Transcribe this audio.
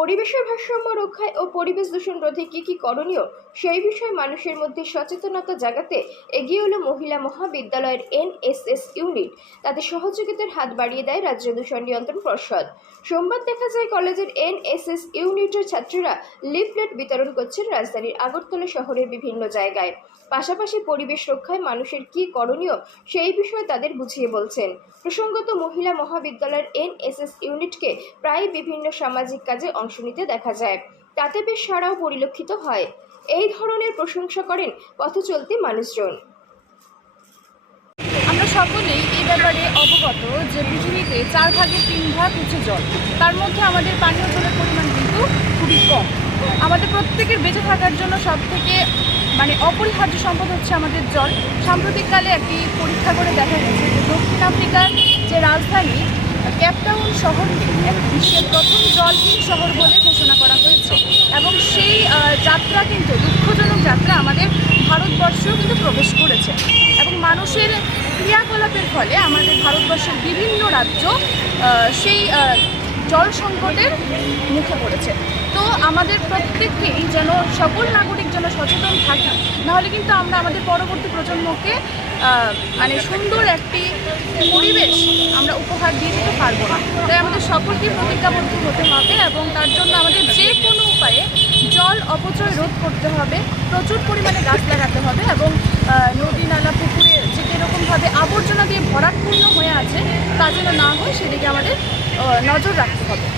পরিবেশের ভারসাম্য রক্ষায় ও পরিবেশ দূষণ রোধে কি করণীয় সেই বিষয়ে মানুষের মধ্যে সচেতনতা জাগাতে এগিয়ে এলো মহিলা মহাবিদ্যালয়ের এনএসএস ইউনিট। তাদের সহযোগিতার হাত বাড়িয়ে দেয় রাজ্য দূষণ নিয়ন্ত্রণ পর্ষদ। সোমবার দেখা যায় কলেজের এনএসএস ইউনিটের ছাত্রীরা লিফলেট বিতরণ করছেন রাজধানীর আগরতলা শহরের বিভিন্ন জায়গায়। পাশাপাশি পরিবেশ রক্ষায় মানুষের কি করণীয় সেই বিষয়ে তাদের বুঝিয়ে বলছেন। প্রসঙ্গত মহিলা মহাবিদ্যালয়ের এনএসএস ইউনিটকে প্রায় বিভিন্ন সামাজিক কাজে অংশ নিতে দেখা যায়, তাতে বেশ সাড়াও পরিলক্ষিত হয়। এই ধরনের প্রশংসা করেন পথচলতি মানুষজন। আমরা সকলেই এই ব্যাপারে অবগত যে পৃথিবীতে 4 ভাগের 3 ভাগ হচ্ছে জল। তার মধ্যে আমাদের পানীয় জলের পরিমাণ কিন্তু খুবই কম। আমাদের প্রত্যেকের বেঁচে থাকার জন্য সবথেকে অপরিহার্য সম্পদ হচ্ছে আমাদের জল। সাম্প্রতিককালে একটি পরীক্ষা করে দেখা গেছে যে দক্ষিণ আফ্রিকার যে রাজধানী কেপটাউন শহরকে বিশ্বের প্রথম জলহীন শহর বলে ঘোষণা করা হয়েছে এবং সেই যাত্রা কিন্তু দুঃখজনক যাত্রা আমাদের ভারতবর্ষেও কিন্তু প্রবেশ করেছে এবং মানুষের ক্রিয়াকলাপের ফলে আমাদের ভারতবর্ষের বিভিন্ন রাজ্য সেই জল সংকটের মুখে পড়েছে। তো আমাদের প্রত্যেককেই যেন সকল নাগরিক যেন সচেতন থাকি, নাহলে কিন্তু আমরা আমাদের পরবর্তী প্রজন্মকে সুন্দর একটি পরিবেশ আমরা উপহার দিয়ে দিতে পারবো না। তাই আমাদের সকলকে প্রতিজ্ঞাবদ্ধ হতে হবে এবং তার জন্য আমাদের যে কোনো উপায়ে জল অপচয় রোধ করতে হবে, প্রচুর পরিমাণে গাছ লাগাতে হবে এবং নদী নালা পুকুরে যে এরকমভাবে আবর্জনা দিয়ে ভরাটপূর্ণ হয়ে আছে তা যেন না হয় সেদিকে আমাদের নজর রাখতে হবে।